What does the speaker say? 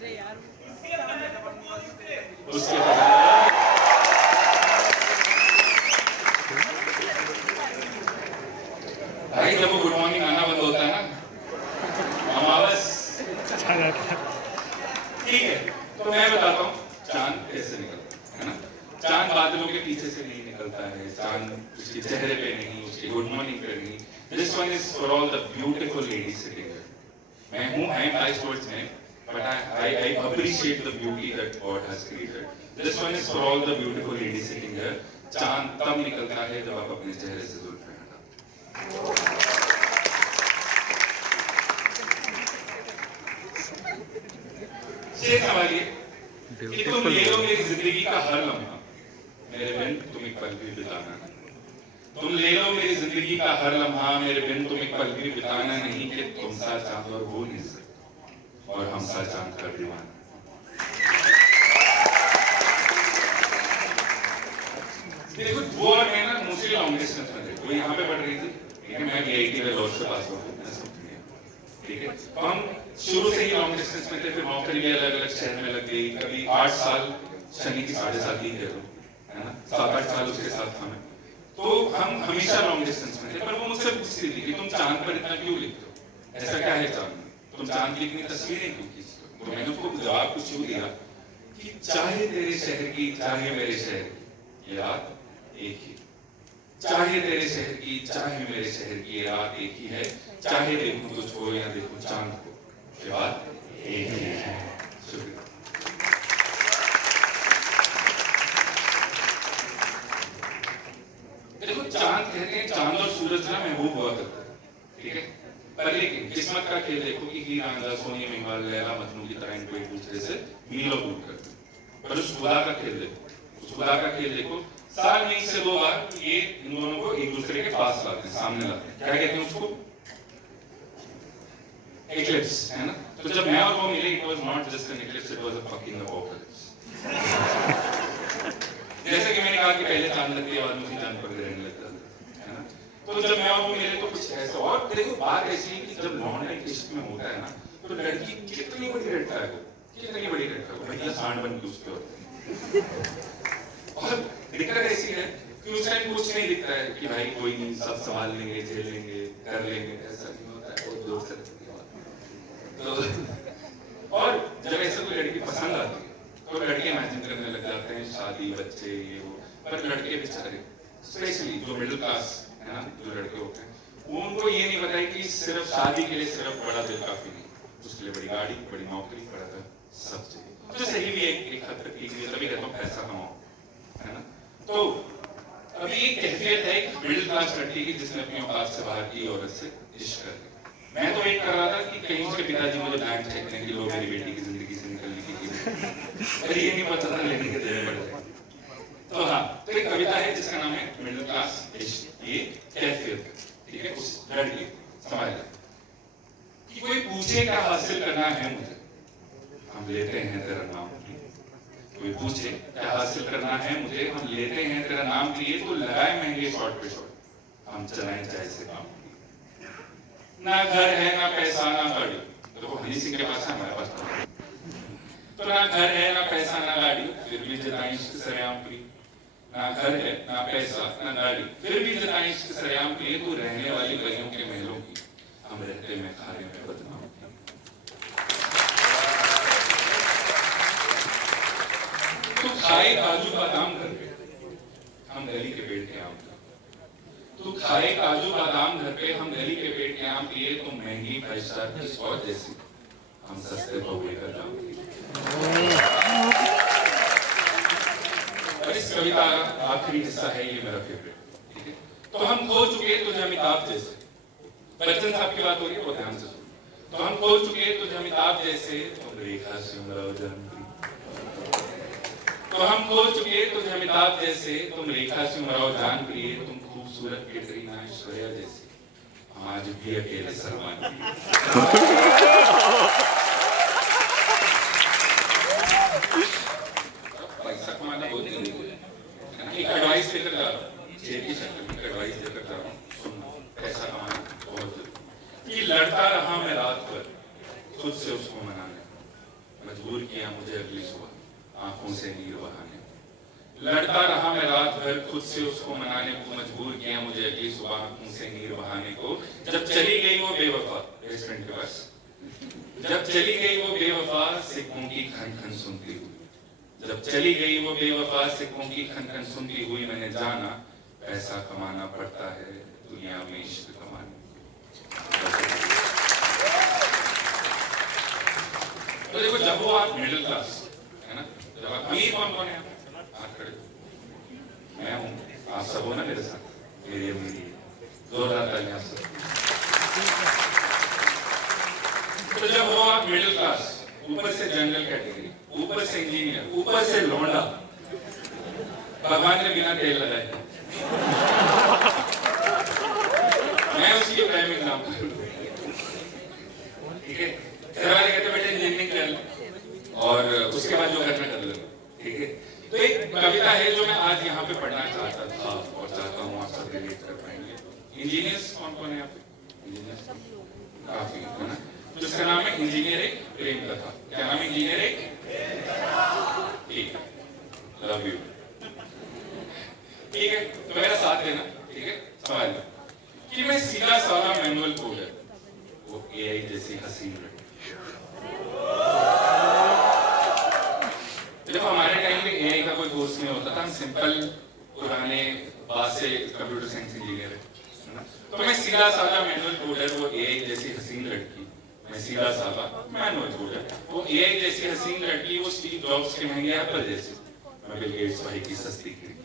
उसके भाई जब वो गुड मॉर्निंग आना बंद होता है ना, अमावस, ठीक है, तो मैं बताता हूँ चांद कैसे निकलता है ना। चांद बादलों के पीछे से नहीं निकलता है, चांद उसके चेहरे पे नहीं, उसके गुड मॉर्निंग पे नहीं। This one is for all the beautiful ladies sitting here. मैं हूँ, I am biased towards main, but I appreciate the beauty that God has created. This one is for all the beautiful ladies sitting here. चांद तब निकलता है जब आप अपने चेहरे से जुल्फें हटाते। शेर सवालिए कि तुम ले लो मेरी जिंदगी का हर लम्हा, मेरे बिन तुम एक पल भी बिताना। तुम ले लो मेरी जिंदगी का हर लम्हा, मेरे बिन तुम एक पल भी बिताना नहीं, कि तुम सा चांद और वो नहीं सकते और हम सा चांद का दीवाना। देखो वो और मैं ना मोस्टली लॉन्ग डिस्टेंस में थे, वो यहाँ पे पढ़ रही थी, ठीक है, मैं VIT में लॉ से पास हुआ, ठीक है, तो हम शुरू से ही लॉन्ग डिस्टेंस में थे। फिर नौकरी भी अलग अलग शहर में लग गई, कभी 8 साल शनि की 7.5 ही कह लो, है ना, 7-8 साल उसके साथ था मैं, तो हम हमेशा लॉन्ग डिस्टेंस में थे। पर वो मुझसे पूछती थी कि तुम चांद पर इतना क्यों लिखते हो, ऐसा क्या है चांद में, तुम चांद की इतनी तस्वीरें क्यों खींचते हो। तो मैंने उसको जवाब कुछ यूं दिया कि चाहे तेरे शहर की चाहे मेरे शहर की याद एक ही, चाहे तेरे शहर की चाहे मेरे शहर की रात एक ही है, चाहे देखूं तुझको या देखूं चांद को, बात एक ही है। शुक्रिया। देखो चांद कहते हैं, चांद और सूरज ना महबूब हुआ करता है, ठीक है, पर लेकिन किस्मत का खेल देखो कि हीरा रांझा सोनी मेघवाल लैला मजनू की तरह इनको एक दूसरे से मीलों दूर करते हैं। पर उस खुदा का खेल देखो, उस खुदा का खेल देखो, साल में 1 से 2 बार ये इन दोनों को एक दूसरे के पास लाते हैं, सामने लाते हैं। क्या कहते हैं उसको, एक्लिप्स, है ना। तो जब मैं और वो मिले, it was not just an eclipse, it was a fucking apocalypse. जैसे कि मैंने कहा कि पहले चांद लगती है, बाद में चांद पर गिरने लगता है ना। तो जब मैं और वो मिले तो कुछ ऐसा, और देखो बात ऐसी है कि जब नॉन लाइक इश्क में होता है ना, तो लड़की कितनी बड़ी रेड फ्लैग हो, कितनी बड़ी रेड फ्लैग हो, भैया सांड बन के उसके होते हैं। और दिक्कत ऐसी है कि उस टाइम कुछ नहीं दिखता है कि भाई कोई नहीं, सब संभाल लेंगे, झेल लेंगे, कर लेंगे, ऐसा नहीं होता है, बहुत जोर से तो। और जब ऐसे कोई लड़की पसंद आती है तो लड़के इमेजिन करने लग जाते हैं शादी, बच्चे, ये वो। पर लड़के बेचारे, स्पेशली जो मिडिल क्लास है ना, जो लड़के होते हैं, उनको ये नहीं पता है कि सिर्फ शादी के लिए सिर्फ बड़ा दिल काफी नहीं, उसके लिए बड़ी गाड़ी, बड़ी नौकरी, बड़ा घर सब चाहिए। जो सही भी एक हद तक ठीक है, तभी कहता हूँ पैसा कमाओ, है ना। तो अभी एक कैफियत है एक मिडिल क्लास लड़की की जिसने अपनी औकात से बाहर की औरत से इश्क कर लिया। मैं तो वेट कर रहा था कि कहीं उसके पिताजी मुझे बैंक चेक करें कि लोग मेरी बेटी की जिंदगी से निकलने की कीमत, पर ये नहीं पता था लेने के देने पड़ गए। तो हाँ, तो एक कविता है जिसका नाम है मिडिल क्लास इश्क, ये कैफियत, ठीक है, उस लड़की समाज कि कोई पूछे क्या हासिल करना है मुझे, हम लेते हैं तेरा नाम। कोई पूछे क्या हासिल करना है मुझे, हम लेते हैं तेरा नाम लिए, तो लगाए महंगे शॉर्ट पे शॉर्ट, हम चलाएं चाहे से काम। ना घर है ना पैसा ना गाड़ी, देखो हनी सिंह के पास है, हमारे पास तो ना घर है ना पैसा ना गाड़ी, फिर भी जताएं इश्क सरेआम प्री। ना घर है ना पैसा ना गाड़ी, फिर भी जताएं इश्क सरेआम प्री, तू रहने वाली गलियों के महलों की, हम रहते में खाने में बदनाम। तू खाए काजू बादाम घर पे, हम गली के पेड़ के आम। तू खाए काजू बादाम घर पे, हम गली के पेड़ के आम पिए, तुम महंगी 5 स्टार की स्पॉट जैसी, हम सस्ते बहुए का दाम। और इस कविता का आखिरी हिस्सा है ये मेरा फेवरेट, ठीक है। तो हम खो चुके तुझे अमिताभ जैसे, बच्चन साहब की बात हो रही है, वो ध्यान से सुनो। तो हम खो चुके तुझे अमिताभ जैसे, तुम रेखा सिमरन जानती। तो हम खो चुके तुझे अमिताभ जैसे, तुम रेखा सिमरन जान प्रिय, तुम खूबसूरत कैटरीना ऐश्वर्या जैसे, हम आज भी अकेले सलमान। पैसा कमाना बहुत नहीं, एक एडवाइस लेकर जा रहा हूँ, जेब की शक्ल में एडवाइस लेकर जा रहा हूँ, सुनना, पैसा कमाना बहुत जरूरी। कि लड़ता रहा मैं रात भर खुद से उसको मनाने, मजबूर किया मुझे अगली सुबह आंखों से नीर बहाने। लड़ता रहा मैं रात भर खुद से उसको मनाने को, मजबूर किया मुझे अगली सुबह आंखों से नीर बहाने को। जब चली गई वो बेवफा रेस्टोरेंट के पास, जब चली गई वो बेवफा सिक्कों की खन खन सुनती हुई, जब चली गई वो बेवफा सिक्कों की खन खन सुनती हुई, मैंने जाना पैसा कमाना पड़ता है दुनिया में इश्क कमाने। तो देखो, जब वो आप मिडिल क्लास है ना, जब आप अमीर कौन है, हाथ खड़े, मैं हूं, आप सब हो ना मेरे साथ, मेरी अमीरी जोरदार तालियां आप सब। तो जब हो आप मिडिल क्लास, ऊपर से जनरल कैटेगरी, ऊपर से इंजीनियर, ऊपर से लौंडा, भगवान ने बिना तेल लगाए, मैं उसकी प्राइम एग्जाम्पल, ठीक है। घर वाले कहते बेटे इंजीनियरिंग कर लो और उसके बाद जो करना कर लो, ठीक है। तो एक कविता है जो मैं आज यहाँ पे पढ़ना चाहता था और चाहता हूँ आप सब रिलेट कर पाएंगे। इंजीनियर्स कौन कौन है यहाँ पे? इंजीनियर्स काफी है ना। जिसका नाम है इंजीनियर एक प्रेम कथा। क्या नाम है? इंजीनियर एक, ठीक है, लव यू, ठीक है। तो मेरा साथ देना, ठीक है। सवाल कि मैं सीधा साधा मैनुअल कोडर, वो एआई जैसी हसीन लड़की। देखो हमारे टाइम में एआई का कोई कोर्स नहीं होता था, हम सिंपल पुराने बात से कंप्यूटर साइंस इंजीनियर है ना। तो मैं सीधा साधा मैनुअल कोडर, वो एआई जैसी हसीन लड़की। मैं सीधा साधा मैनुअल कोडर, वो एआई जैसी हसीन लड़की, वो स्टीव जॉब्स के महंगे एप्पल जैसे, मैं बिल गेट्स भाई की सस्ती खिड़की।